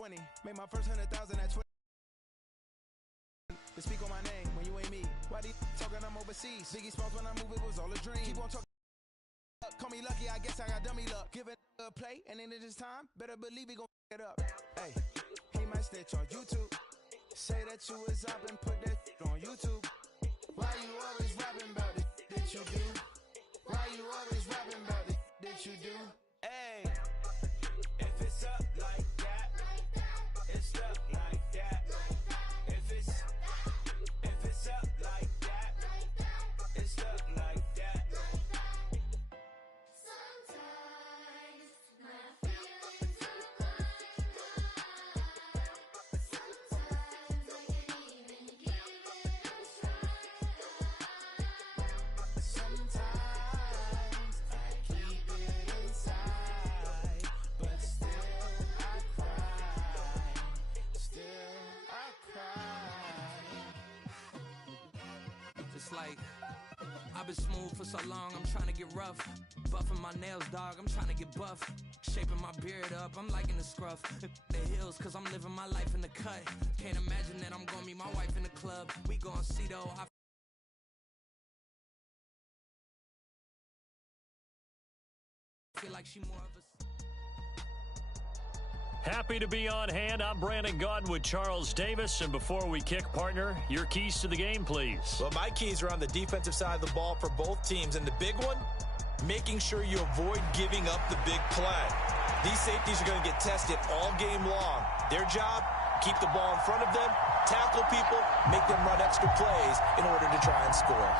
20. Made my first 100,000 at 20. To speak on my name when you ain't me. Why they talking I'm overseas? Biggie Smalls when I move it was all a dream. Keep on talking. Call me lucky, I guess I got dummy luck. Give it a play, and then it is time. Better believe he gon' f it up. Hey, he might snitch on YouTube. Say that you was up and put that on YouTube. Why you always rapping about it that you do? Why you always rapping about it that you do? Hey, if it's up like that, it's up like that. If it's up like that, it's up like that. Sometimes my feelings are blind. Sometimes I can't even give it a try. Sometimes I keep it inside, but still I cry. Still I cry. It's like I've been smooth for so long, I'm trying to get rough. Buffing my nails, dog, I'm trying to get buff. Shaping my beard up, I'm liking the scruff. The heels, cause I'm living my life in the cut. Can't imagine that I'm gonna meet my wife in the club. We gon' see though, I feel like she more of a... Happy to be on hand. I'm Brandon Gaudin with Charles Davis. And before we kick, partner, your keys to the game, please. Well, my keys are on the defensive side of the ball for both teams. And the big one, making sure you avoid giving up the big play. These safeties are going to get tested all game long. Their job, keep the ball in front of them, tackle people, make them run extra plays in order to try and score.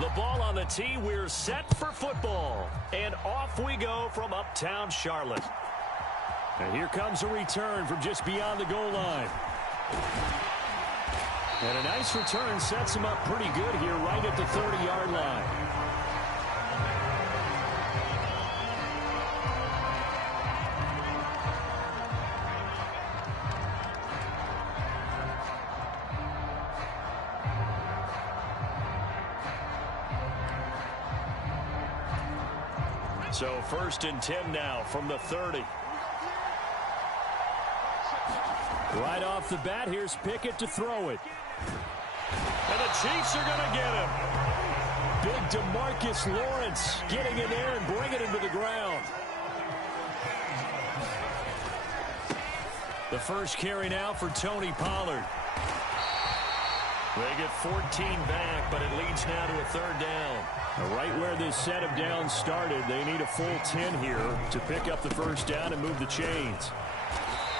The ball on the tee. We're set for football. And off we go from uptown Charlotte. And here comes a return from just beyond the goal line. And a nice return sets him up pretty good here right at the 30-yard line. So 1st and 10 now from the 30. Right off the bat, here's Pickett to throw it. And the Chiefs are going to get him. Big DeMarcus Lawrence getting in there and bringing him to the ground. The first carry now for Tony Pollard. They get 14 back, but it leads now to a 3rd down. Right where this set of downs started, they need a full 10 here to pick up the 1st down and move the chains.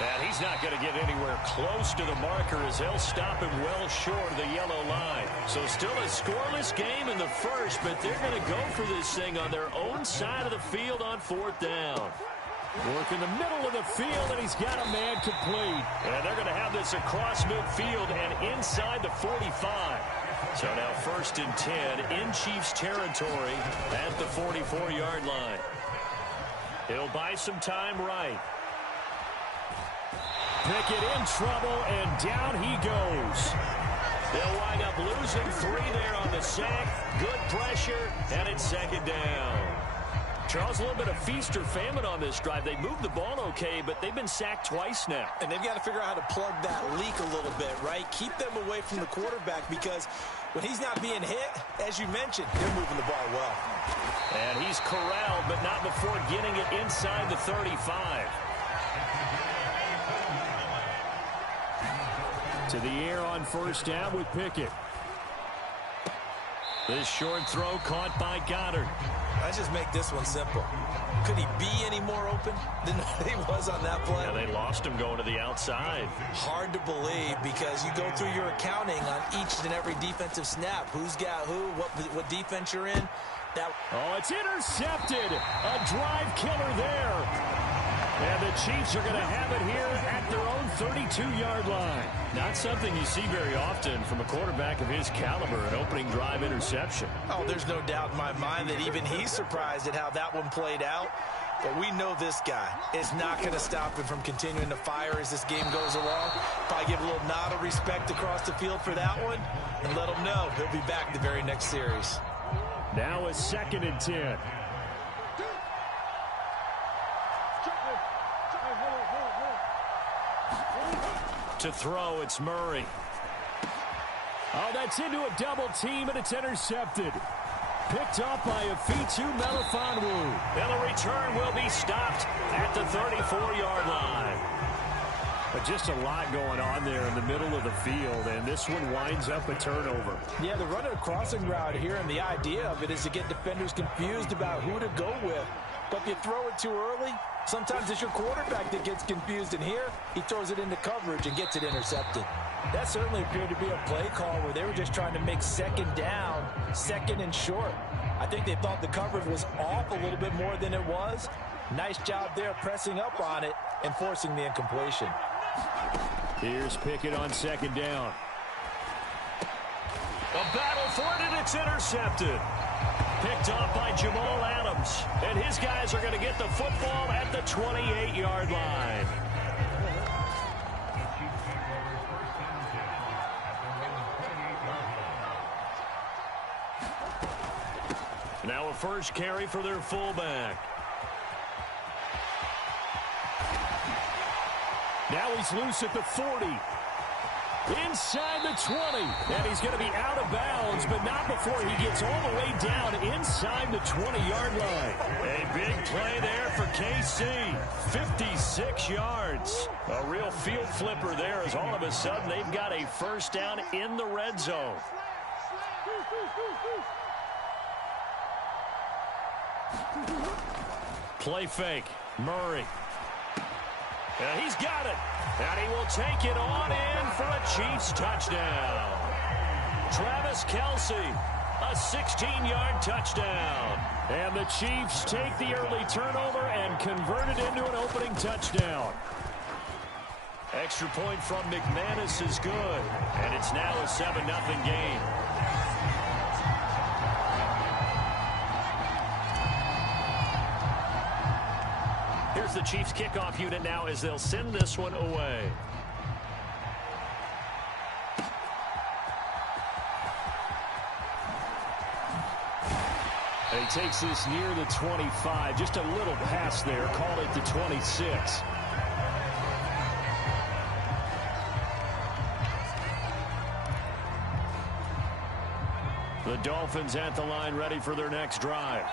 And he's not going to get anywhere close to the marker as they'll stop him well short of the yellow line. So still a scoreless game in the 1st, but they're going to go for this thing on their own side of the field on 4th down. Work in the middle of the field, and he's got a man complete. And they're going to have this across midfield and inside the 45. So now 1st and 10 in Chiefs territory at the 44-yard line. He'll buy some time right. Pickett in trouble, and down he goes. They'll wind up losing 3 there on the sack. Good pressure, and it's 2nd down. Charles, a little bit of feast or famine on this drive. They moved the ball okay, but they've been sacked twice now. And they've got to figure out how to plug that leak a little bit, right? Keep them away from the quarterback because when he's not being hit, as you mentioned, they're moving the ball well. And he's corralled, but not before getting it inside the 35. To the air on 1st down with Pickett. This short throw caught by Goddard. Let's just make this one simple. Could he be any more open than he was on that play? Yeah, they lost him going to the outside. Hard to believe because you go through your accounting on each and every defensive snap. Who's got who, what defense you're in. Oh, it's intercepted. A drive killer there. And the Chiefs are going to have it here at their own 32-yard line. Not something you see very often from a quarterback of his caliber, an opening drive interception. Oh, there's no doubt in my mind that even he's surprised at how that one played out. But we know this guy is not going to stop him from continuing to fire as this game goes along. Probably give a little nod of respect across the field for that one and let him know he'll be back the very next series. Now a 2nd and 10. To throw, it's Murray. Oh, that's into a double team, and it's intercepted. Picked off by Afitu Melifonwu. And the return will be stopped at the 34-yard line. But just a lot going on there in the middle of the field, and this one winds up a turnover. Yeah, they're running a crossing route here, and the idea of it is to get defenders confused about who to go with. But if you throw it too early, sometimes it's your quarterback that gets confused, and here he throws it into coverage and gets it intercepted. That certainly appeared to be a play call where they were just trying to make second down, second and short. I think they thought the coverage was off a little bit more than it was. Nice job there pressing up on it and forcing the incompletion. Here's Pickett on 2nd down. A battle for it, and it's intercepted. Picked off by Jamal Adams. And his guys are going to get the football at the 28-yard line. Now a first carry for their fullback. Now he's loose at the 40. Inside the 20. And he's going to be out of bounds, but not before he gets all the way down inside the 20-yard line. A big play there for KC. 56 yards. A real field flipper there as all of a sudden they've got a first down in the red zone. Play fake. Murray. And he's got it. And he will take it on in for a Chiefs touchdown. Travis Kelce, a 16-yard touchdown. And the Chiefs take the early turnover and convert it into an opening touchdown. Extra point from McManus is good. And it's now a 7-0 game. Here's the Chiefs kickoff unit now as they'll send this one away. And he takes this near the 25. Just a little pass there. Call it the 26. The Dolphins at the line ready for their next drive.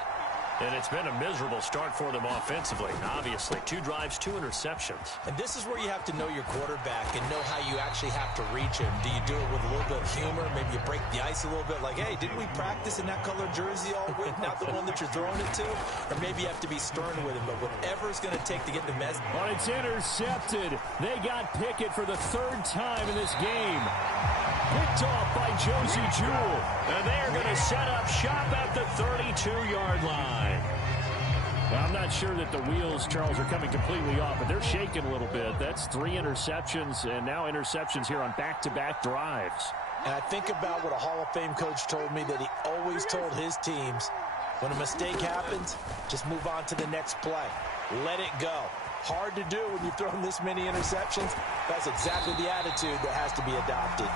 And it's been a miserable start for them offensively. Obviously, 2 drives, 2 interceptions. And this is where you have to know your quarterback and know how you actually have to reach him. Do you do it with a little bit of humor? Maybe you break the ice a little bit like, hey, didn't we practice in that colored jersey all week? Not the one that you're throwing it to? Or maybe you have to be stern with him. But whatever it's going to take to get the message. But it's intercepted. They got Pickett for the 3rd time in this game. Picked off by Josie Jewell. And they are going to set up shop at the 32-yard line. Well, I'm not sure that the wheels, Charles, are coming completely off, but they're shaking a little bit. That's 3 interceptions, and now interceptions here on back-to-back drives. And I think about what a Hall of Fame coach told me that he always told his teams, when a mistake happens, just move on to the next play. Let it go. Hard to do when you've thrown this many interceptions. That's exactly the attitude that has to be adopted.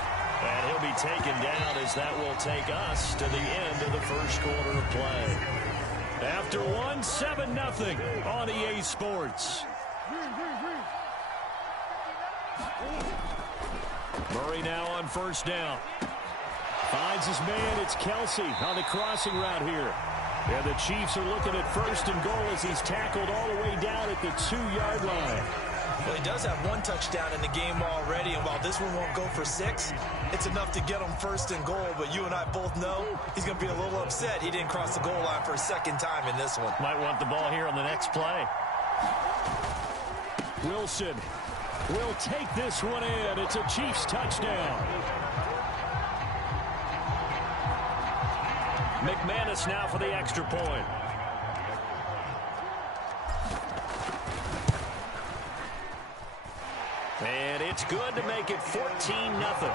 And he'll be taken down as that will take us to the end of the first quarter of play. After 7-0 on EA Sports. Murray now on first down. Finds his man. It's Kelce on the crossing route here. And the Chiefs are looking at 1st and goal as he's tackled all the way down at the 2-yard line. Well, he does have 1 touchdown in the game already, and while this one won't go for 6, it's enough to get him 1st and goal. But you and I both know he's going to be a little upset he didn't cross the goal line for a 2nd time in this one. Might want the ball here on the next play. Wilson will take this one in. It's a Chiefs touchdown. McManus now for the extra point. And it's good to make it 14-0.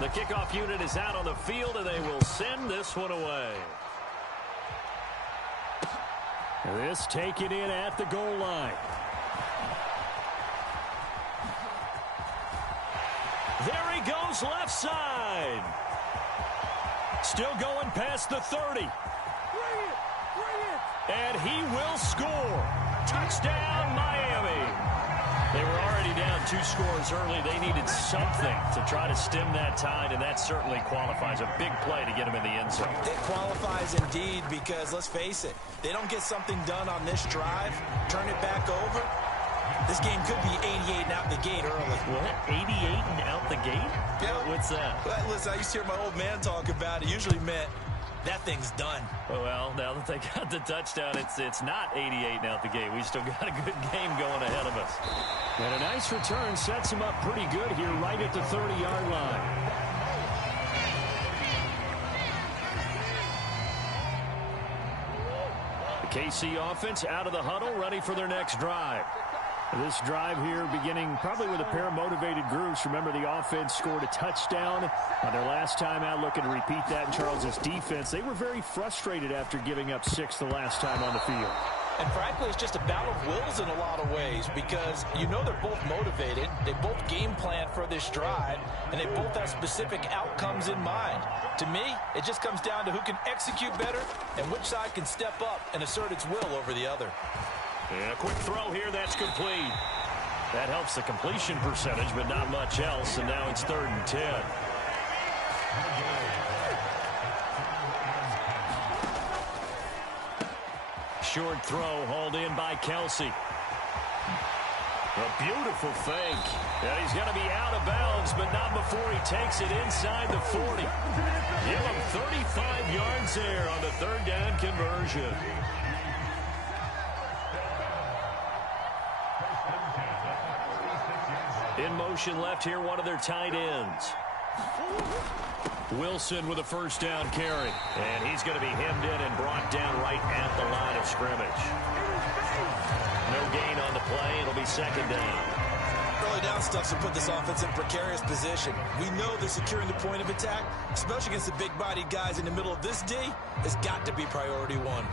The kickoff unit is out on the field, and they will send this one away. This taken in at the goal line. There he goes, left side. Still going past the 30. And he will score. Touchdown, Miami. They were already down 2 scores early. They needed something to try to stem that tide, and that certainly qualifies. A big play to get them in the end zone. It qualifies indeed because, let's face it, they don't get something done on this drive, turn it back over, this game could be 88 and out the gate early. What? 88 and out the gate? Yeah. What's that? Well, listen, I used to hear my old man talk about it. It usually meant that thing's done. Well, now that they got the touchdown, it's not 88 and out the gate. We still got a good game going ahead of us. And a nice return sets him up pretty good here right at the 30-yard line. The KC offense out of the huddle, ready for their next drive. This drive here beginning probably with a pair of motivated groups. Remember, the offense scored a touchdown on their last time out, looking to repeat that in Charles's defense. They were very frustrated after giving up 6 the last time on the field. And frankly, it's just a battle of wills in a lot of ways because you know they're both motivated. They both game plan for this drive, and they both have specific outcomes in mind. To me, it just comes down to who can execute better and which side can step up and assert its will over the other. And a quick throw here, that's complete. That helps the completion percentage, but not much else, and now it's 3rd and 10. Short throw hauled in by Kelsey. A beautiful fake. And he's going to be out of bounds, but not before he takes it inside the 40. Give him 35 yards there on the 3rd down conversion. In motion left here, one of their tight ends. Wilson with a 1st down carry. And he's going to be hemmed in and brought down right at the line of scrimmage. No gain on the play. It'll be 2nd down. Early down stuff to put this offense in precarious position. We know they're securing the point of attack, especially against the big-bodied guys in the middle of this D. It's got to be priority 1.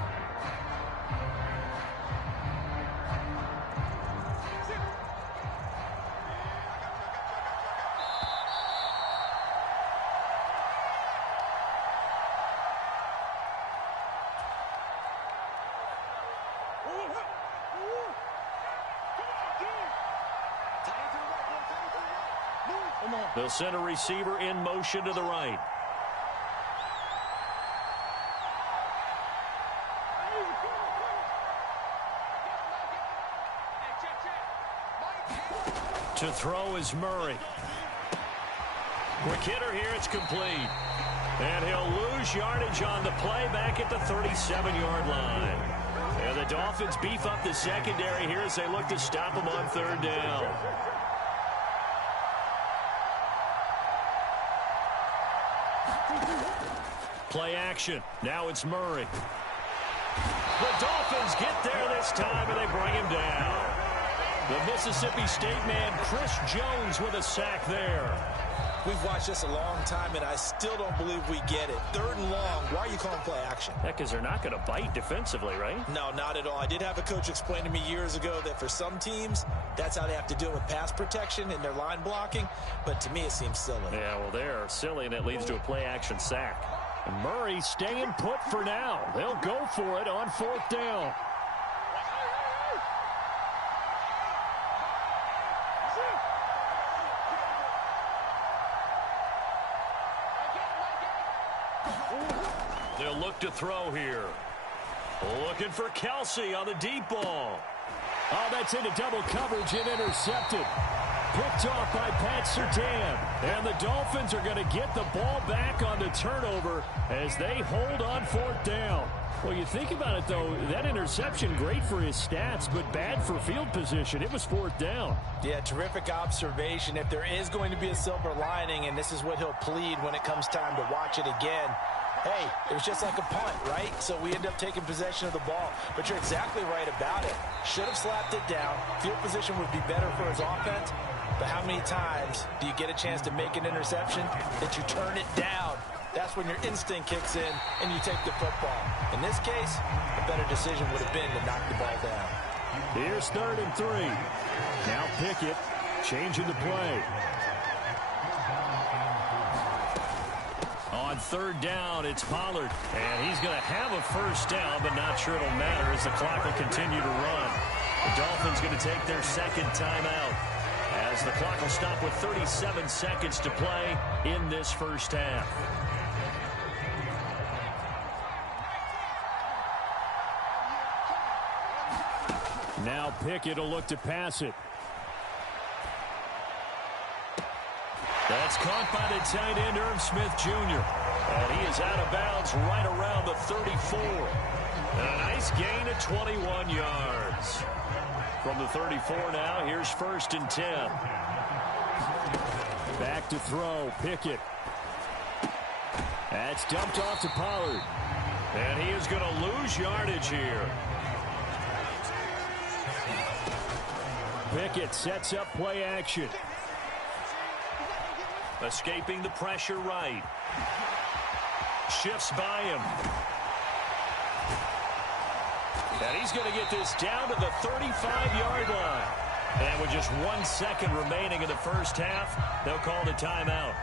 They'll send a receiver in motion to the right. To throw is Murray. Quick hitter here, it's complete. And he'll lose yardage on the play back at the 37-yard line. And the Dolphins beef up the secondary here as they look to stop him on 3rd down. Play action. Now it's Murray. The Dolphins get there this time, and they bring him down. The Mississippi State man, Chris Jones, with a sack there. We've watched this a long time, and I still don't believe we get it. 3rd and long. Why are you calling play action? Heck, because they're not going to bite defensively, right? No, not at all. I did have a coach explain to me years ago that for some teams, that's how they have to deal with pass protection and their line blocking. But to me, it seems silly. Yeah, well, they're silly, and it leads to a play-action sack. And Murray staying put for now. They'll go for it on 4th down. They'll look to throw here. Looking for Kelsey on the deep ball. Oh, that's into double coverage and intercepted. Picked off by Pat Surtain. And the Dolphins are going to get the ball back on the turnover as they hold on 4th down. Well, you think about it, though, that interception, great for his stats, but bad for field position. It was 4th down. Yeah, terrific observation. If there is going to be a silver lining, and this is what he'll plead when it comes time to watch it again, hey, it was just like a punt, right? So we end up taking possession of the ball. But you're exactly right about it. Should have slapped it down. Field position would be better for his offense. But how many times do you get a chance to make an interception that you turn it down? That's when your instinct kicks in and you take the football. In this case, a better decision would have been to knock the ball down. Here's 3rd and 3. Now Pickett changing the play. On 3rd down, it's Pollard. And he's going to have a 1st down, but not sure it'll matter as the clock will continue to run. The Dolphins going to take their 2nd timeout as the clock will stop with 37 seconds to play in this 1st half. Now Pickett will look to pass it. That's caught by the tight end, Irv Smith Jr. And he is out of bounds right around the 34. And a nice gain of 21 yards. From the 34 now, here's 1st and 10. Back to throw, Pickett. That's dumped off to Pollard. And he is going to lose yardage here. Pickett sets up play action. Escaping the pressure right. Shifts by him. And he's going to get this down to the 35-yard line. And with just 1 second remaining in the 1st half, they'll call the timeout.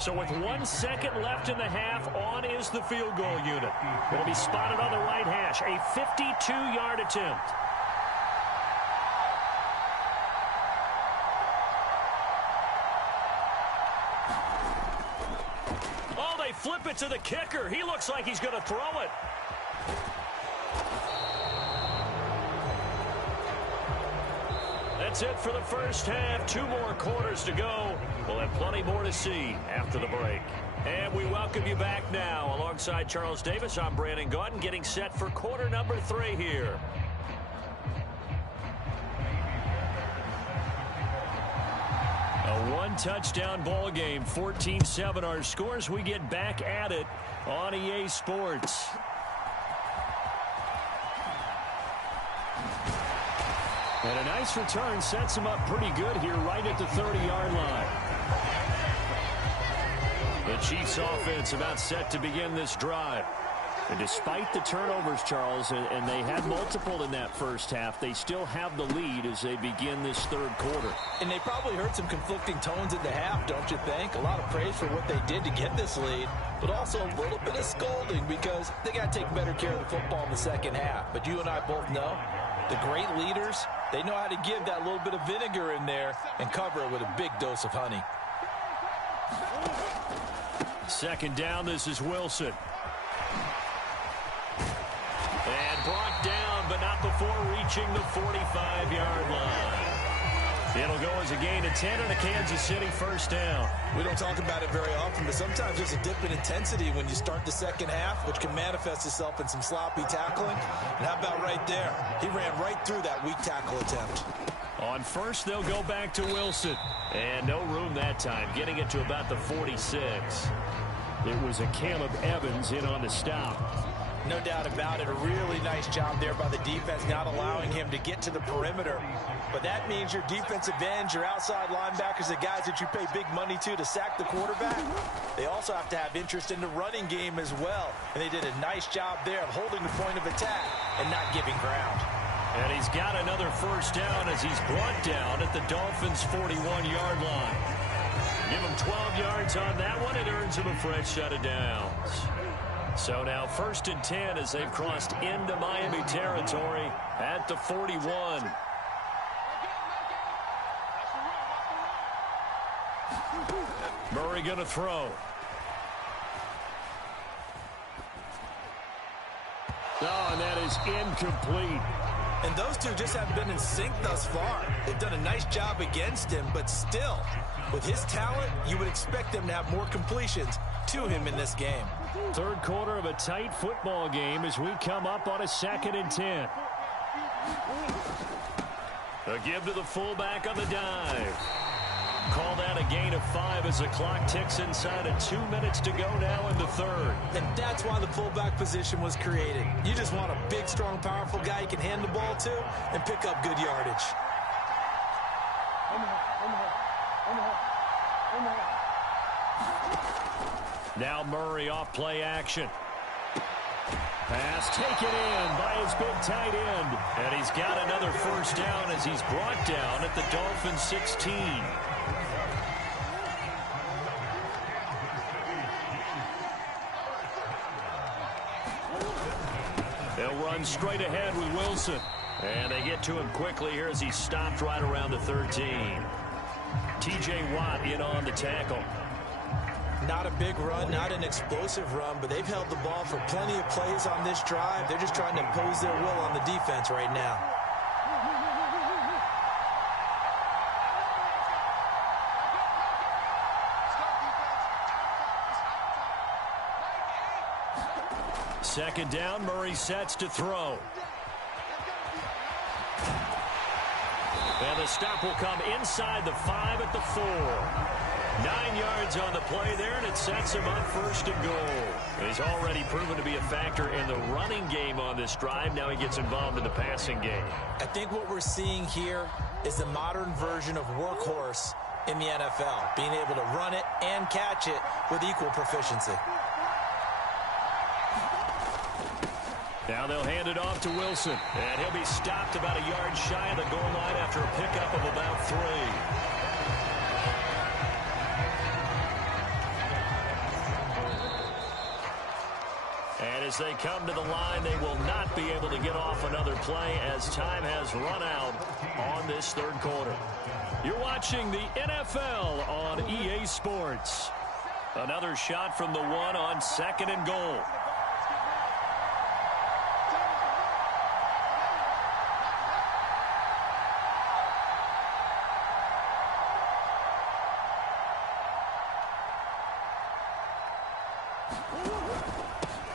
So with 1 second left in the half, on is the field goal unit. It'll be spotted on the right hash. A 52-yard attempt. Oh, they flip it to the kicker. He looks like he's going to throw it. That's it for the 1st half. 2 more quarters to go. We'll have plenty more to see after the break. And we welcome you back now. Alongside Charles Davis, I'm Brandon Gaudin, getting set for quarter number 3 here. A 1-touchdown ball game, 14-7 our scores. We get back at it on EA Sports. And a nice return sets him up pretty good here right at the 30-yard line. The Chiefs offense about set to begin this drive. And despite the turnovers, Charles, and they had multiple in that 1st half, they still have the lead as they begin this 3rd quarter. And they probably heard some conflicting tones in the half, don't you think? A lot of praise for what they did to get this lead, but also a little bit of scolding because they got to take better care of the football in the 2nd half. But you and I both know the great leaders, they know how to give that little bit of vinegar in there and cover it with a big dose of honey. 2nd down, this is Wilson. And brought down, but not before reaching the 45-yard line. It'll go as a gain of 10 and a Kansas City 1st down. We don't talk about it very often, but sometimes there's a dip in intensity when you start the 2nd half, which can manifest itself in some sloppy tackling. And how about right there? He ran right through that weak tackle attempt. On 1st, they'll go back to Wilson. And no room that time, getting it to about the 46. It was a Caleb Evans in on the stop. No doubt about it. A really nice job there by the defense, not allowing him to get to the perimeter. But that means your defensive ends, your outside linebackers, the guys that you pay big money to sack the quarterback, they also have to have interest in the running game as well. And they did a nice job there of holding the point of attack and not giving ground. And he's got another 1st down as he's brought down at the Dolphins' 41-yard line. Give him 12 yards on that one. It earns him a fresh set of downs. So now 1st and 10 as they've crossed into Miami territory at the 41. Murray going to throw. Oh, and that is incomplete. And those two just haven't been in sync thus far. They've done a nice job against him, but still, with his talent, you would expect them to have more completions to him in this game. Third quarter of a tight football game as we come up on a 2nd and 10. A give to the fullback on the dive. Call that a gain of 5 as the clock ticks inside of 2 minutes to go now in the third. And that's why the fullback position was created. You just want a big, strong, powerful guy you can hand the ball to and pick up good yardage. Now Murray off play action. Pass taken in by his big tight end. And he's got another first down as he's brought down at the Dolphins 16. They'll run straight ahead with Wilson. And they get to him quickly here as he's stopped right around the 13. T.J. Watt in on the tackle. Not a big run, not an explosive run, but they've held the ball for plenty of plays on this drive. They're just trying to impose their will on the defense right now. Second down, Murray sets to throw. And the stop will come inside the 5 at the 4. 9 yards on the play there, and it sets him up 1st and goal. He's already proven to be a factor in the running game on this drive. Now he gets involved in the passing game. I think what we're seeing here is the modern version of workhorse in the NFL, being able to run it and catch it with equal proficiency. Now they'll hand it off to Wilson, and he'll be stopped about a yard shy of the goal line after a pickup of about 3. And as they come to the line, they will not be able to get off another play as time has run out on this third quarter. You're watching the NFL on EA Sports. Another shot from the 1 on 2nd and goal.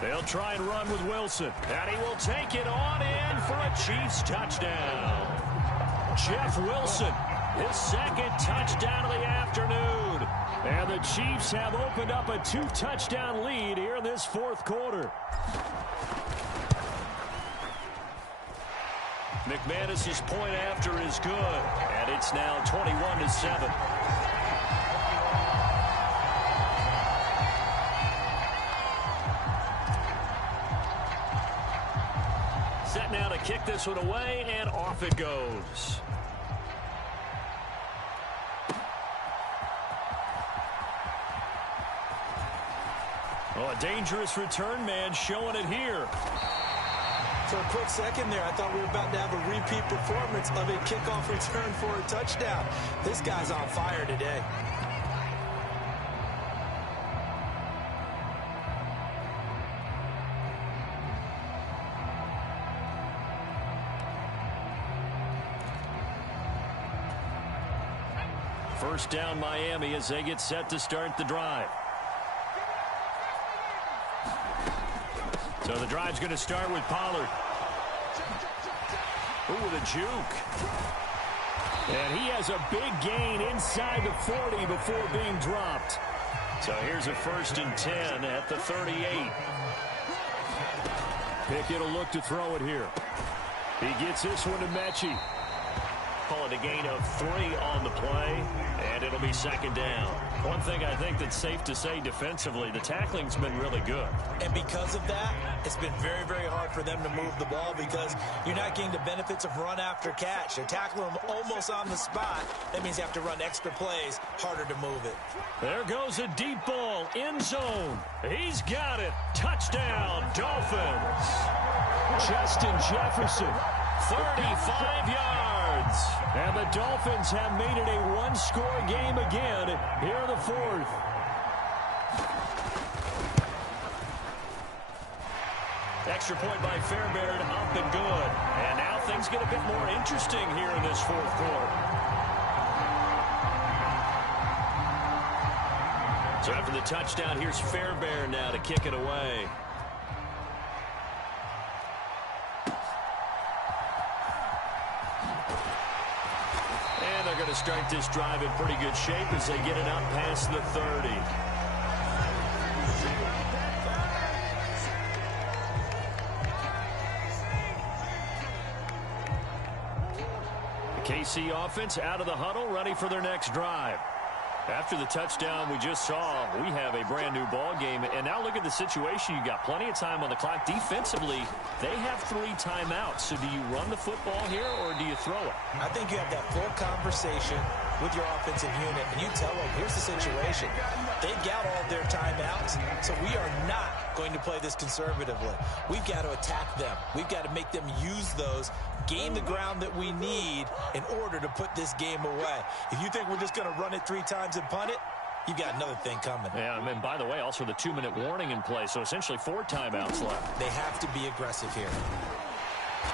They'll try and run with Wilson. And he will take it on in for a Chiefs touchdown. Jeff Wilson, his 2nd touchdown of the afternoon. And the Chiefs have opened up a 2-touchdown lead here in this 4th quarter. McManus's point after is good. And it's now 21-7. Set now to kick this one away, and off it goes. Oh, a dangerous return man showing it here. For a quick second there, I thought we were about to have a repeat performance of a kickoff return for a touchdown. This guy's on fire today. First down Miami as they get set to start the drive. So the drive's going to start with Pollard. Ooh, with a juke. And he has a big gain inside the 40 before being dropped. So here's a 1st and 10 at the 38. Pickett will look to throw it here. He gets this one to Mechie. Call it a gain of 3 on the play, and it'll be 2nd down. One thing I think that's safe to say defensively, the tackling's been really good. And because of that, it's been very, very hard for them to move the ball because you're not getting the benefits of run after catch. They're tackling them almost on the spot. That means you have to run extra plays, harder to move it. There goes a deep ball, end zone. He's got it. Touchdown, Dolphins. Justin Jefferson, 35 yards. And the Dolphins have made it a one-score game again here in the 4th. extra point by Fairbairn, up and good. And now things get a bit more interesting here in this fourth quarter. So after the touchdown, here's Fairbairn now to kick it away. And they're going to start this drive in pretty good shape as they get it up past the 30. KC offense out of the huddle, ready for their next drive. After the touchdown we just saw, we have a brand new ball game. And now look at the situation. You got plenty of time on the clock. Defensively, they have 3 timeouts. So do you run the football here or do you throw it? I think you have that full conversation with your offensive unit, and you tell them, here's the situation. They've got all their timeouts, so we are not going to play this conservatively. We've got to attack them. We've got to make them use those, gain the ground that we need in order to put this game away. If you think we're just going to run it 3 times and punt it, you've got another thing coming. Yeah, and by the way, also the 2-minute warning in play, so essentially 4 timeouts left. They have to be aggressive here.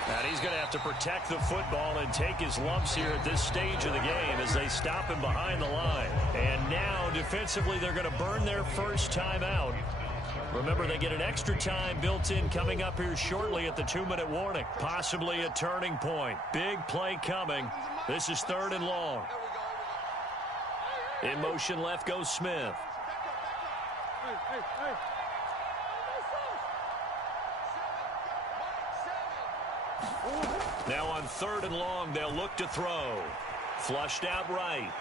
And he's going to have to protect the football and take his lumps here at this stage of the game as they stop him behind the line. And now, defensively, they're going to burn their first timeout. Remember, they get an extra time built in coming up here shortly at the 2-minute warning. Possibly a turning point. Big play coming. This is 3rd and long. In motion left goes Smith. Now on 3rd and long, they'll look to throw. Flushed out right.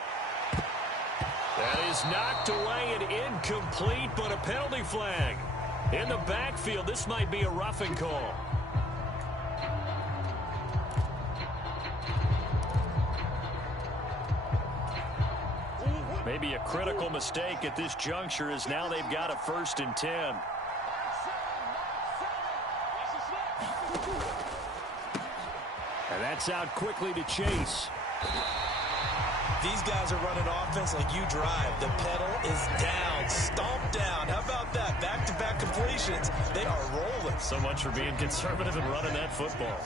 That is knocked away and incomplete, but a penalty flag. In the backfield, this might be a roughing call. Maybe a critical mistake at this juncture as now they've got a 1st and 10. And that's out quickly to Chase. These guys are running offense like you drive. The pedal is down, stomped down. How about that? Back-to-back completions. They are rolling. So much for being conservative and running that football.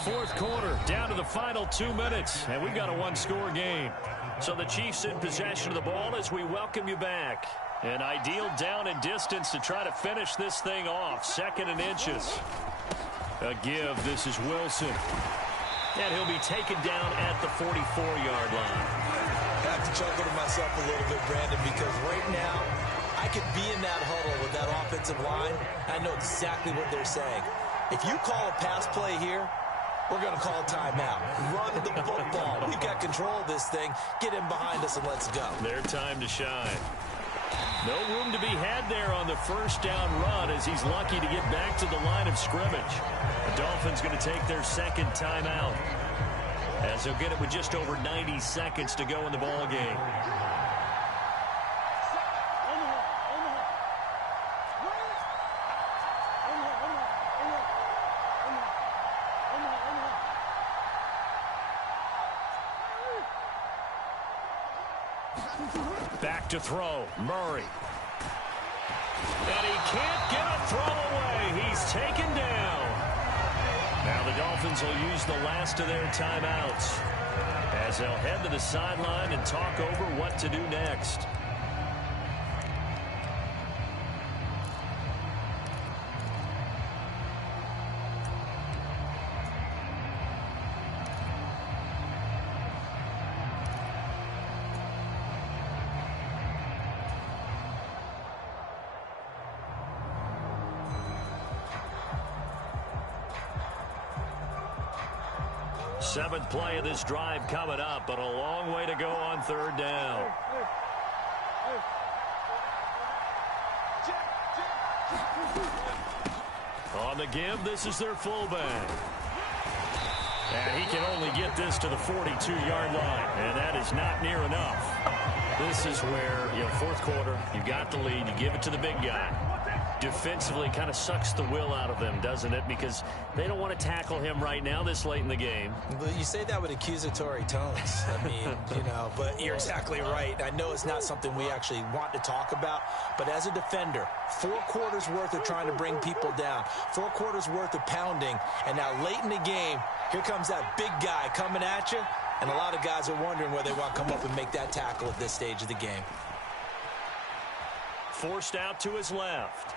4th quarter, down to the final 2 minutes, and we've got a 1-score game. So the Chiefs in possession of the ball as we welcome you back. An ideal down and distance to try to finish this thing off. 2nd and inches. A give. This is Wilson. And he'll be taken down at the 44-yard line. I have to chuckle to myself a little bit, Brandon, because right now I could be in that huddle with that offensive line. I know exactly what they're saying. If you call a pass play here, we're going to call a timeout. Run the football. We've got control of this thing. Get in behind us and let's go. Their time to shine. No room to be had there on the 1st down run as he's lucky to get back to the line of scrimmage. The Dolphins going to take their 2nd timeout as they'll get it with just over 90 seconds to go in the ball game. Back to throw, Murray. And he can't get a throw away. He's taken down. Now the Dolphins will use the last of their timeouts as they'll head to the sideline and talk over what to do next. Seventh play of this drive coming up, but a long way to go on 3rd down. On the give, this is their fullback. And he can only get this to the 42-yard line, and that is not near enough. This is where, 4th quarter, you got the lead, you give it to the big guy. defensively kind of sucks the will out of them, doesn't it? Because they don't want to tackle him right now this late in the game. But you say that with accusatory tones. I mean, but you're exactly right. I know it's not something we actually want to talk about, but as a defender, 4 quarters worth of trying to bring people down, 4 quarters worth of pounding, and now late in the game, here comes that big guy coming at you, and a lot of guys are wondering whether they want to come up and make that tackle at this stage of the game. Forced out to his left.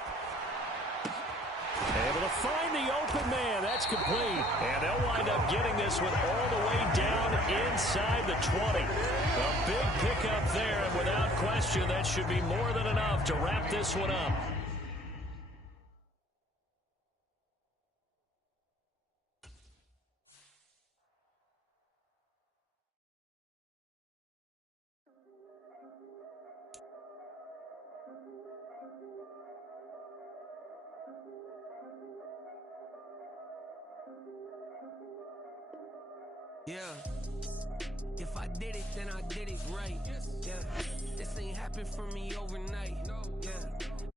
Able to find the open man. That's complete. And they'll wind up getting this one all the way down inside the 20. A big pickup there, and without question, that should be more than enough to wrap this one up. Yeah. If I did it, then I did it right. Yeah. This ain't happened for me overnight. Yeah.